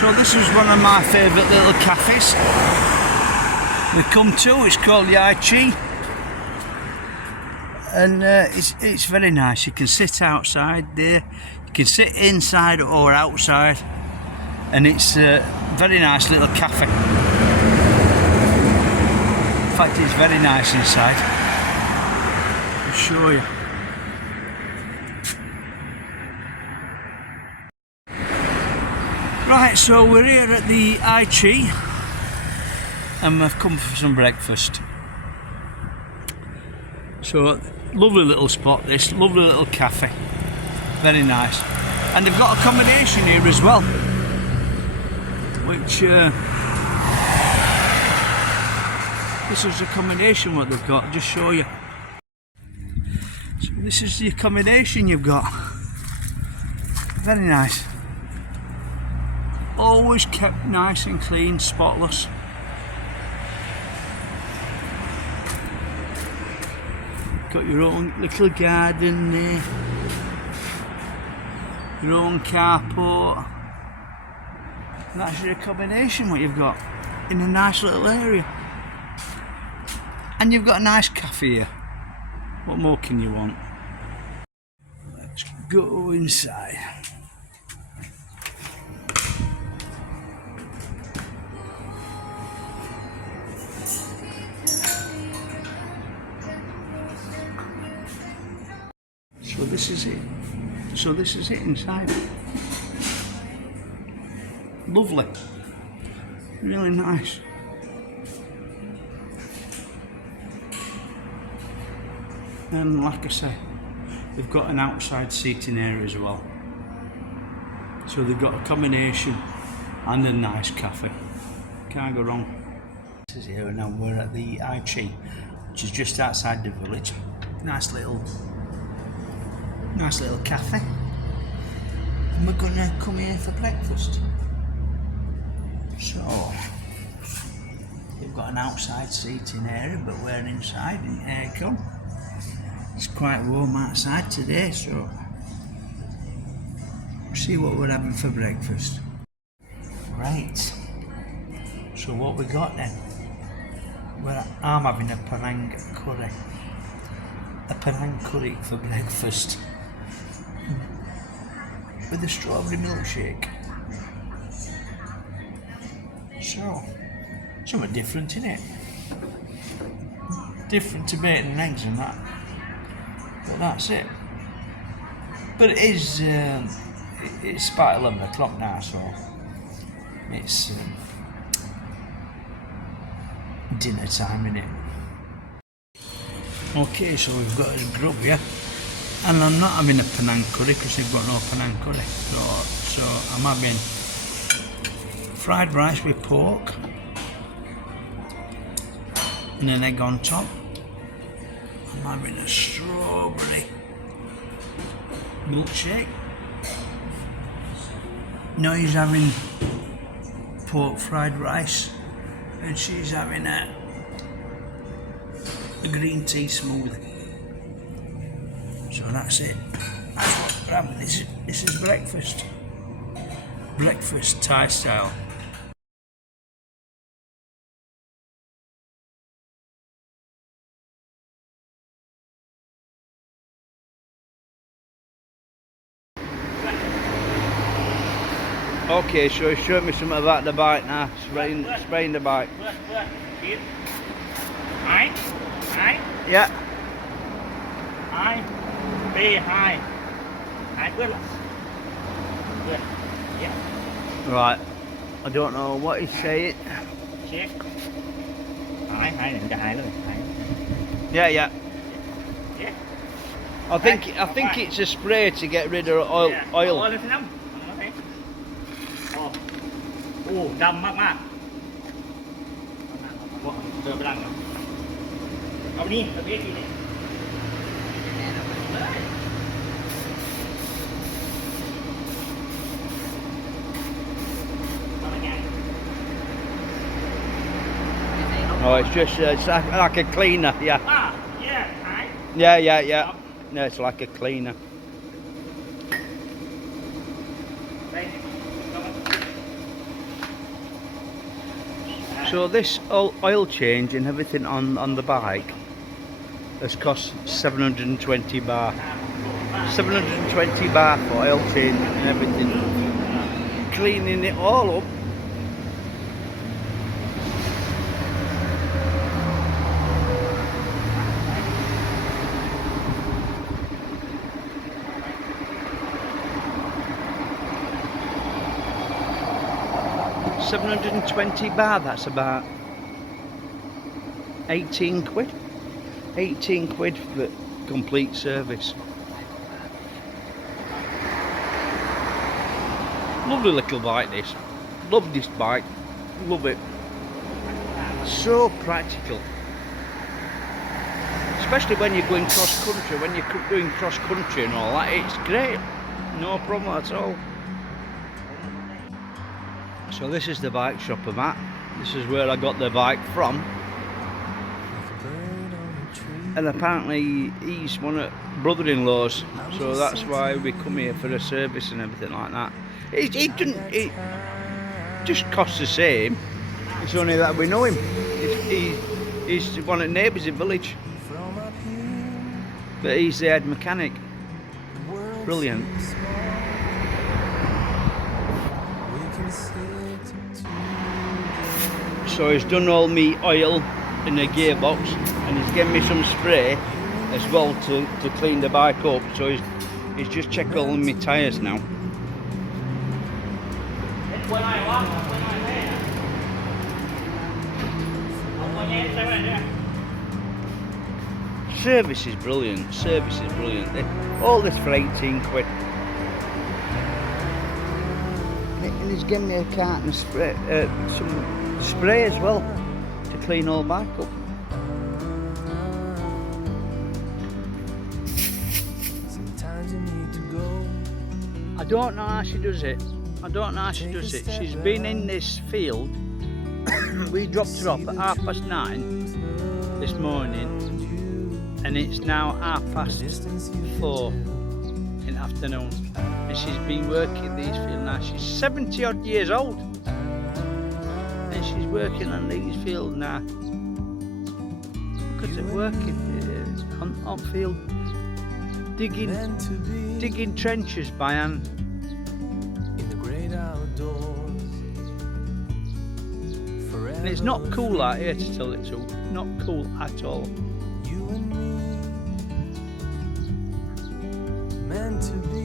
So this is one of my favourite little cafes we come to. It's called the Hughee, and it's very nice. You can sit outside there, you can sit inside or outside, and it's a very nice little cafe. In fact, it's very nice inside. I'll show you. Right, so we're here at the Hughee and we've come for some breakfast. So, lovely little spot this, lovely little cafe, very nice. And they've got accommodation here as well, which, this is accommodation what they've got, I'll just show you. So this is the accommodation you've got, very nice. Always kept nice and clean, spotless. Got your own little garden there, your own carport. And that's your accommodation what you've got in a nice little area. And you've got a nice cafe here. What more can you want? Let's go inside. So this is it. So this is it inside. Lovely. Really nice. And like I say, they've got an outside seating area as well. So they've got a combination and a nice cafe. Can't go wrong. This is here now. We're at the Hughee, which is just outside the village. Nice little cafe, and we're gonna come here for breakfast. So you've got an outside seating area, but we're inside in aircon. It's quite warm outside today, so we'll see what we're having for breakfast. Right, so what we got then? Well, I'm having a Penang curry. A Penang curry for breakfast with a strawberry milkshake. So, something different, innit? Different to bacon and eggs and that. But that's it. But it is, it's about 11 o'clock now, so it's dinner time, innit? Okay, so we've got a grub here. And I'm not having a Penang curry because they've got no Penang curry. So I'm having fried rice with pork and an egg on top. I'm having a strawberry milkshake. Noy's having pork fried rice and she's having a green tea smoothie. So that's it. That's what we're having. This is breakfast. Breakfast Thai style. Okay, so he's showing me something about the bike now. Spraying the bike. High. Yeah. High. Be high. High good. Good. Yeah. Right. I don't know what he's saying. Check. High đừng cho high luôn. Yeah. Yeah. I think it's a spray to get rid of oil. Oil lên năm. Đậm mát. Đưaไปดังเอานี่เอาไปทีนี้ Oh, it's just it's like a cleaner, yeah. Ah, yeah, high. Yeah. No, it's like a cleaner. So this oil change and everything on the bike has cost 720 baht. 720 baht for oil change and everything. Cleaning it all up. £720 baht, that's about 18 quid. 18 quid for complete service. Lovely little bike this. Love this bike. Love it. So practical. Especially when you're going cross country, when you're doing cross country and all that, it's great. No problem at all. So this is the bike shop I'm at. This is where I got the bike from. And apparently he's one of brother-in-law's, so that's why we come here for a service and everything like that. It just costs the same. It's only that we know him. He's one of the neighbours in the village. But he's the head mechanic. Brilliant. So he's done all me oil in the gearbox, and he's given me some spray as well to clean the bike up. So he's just checked all of my tyres now. Service is brilliant. Service is brilliant. All this for 18 quid. And he's given me a carton of spray, some spray as well to clean all back up. Sometimes you need to go. I don't know how she does it. I don't know how she does it. She's been in this field. We dropped her off at 9:30 this morning, and it's now 4:30 in the afternoon. And she's been working these fields now. She's 70 odd years old, and she's working on these fields now. Look at her working on field, digging trenches by hand. In the great outdoors. And it's not cool out here, to tell the truth. Not cool at all. You and me, meant to be.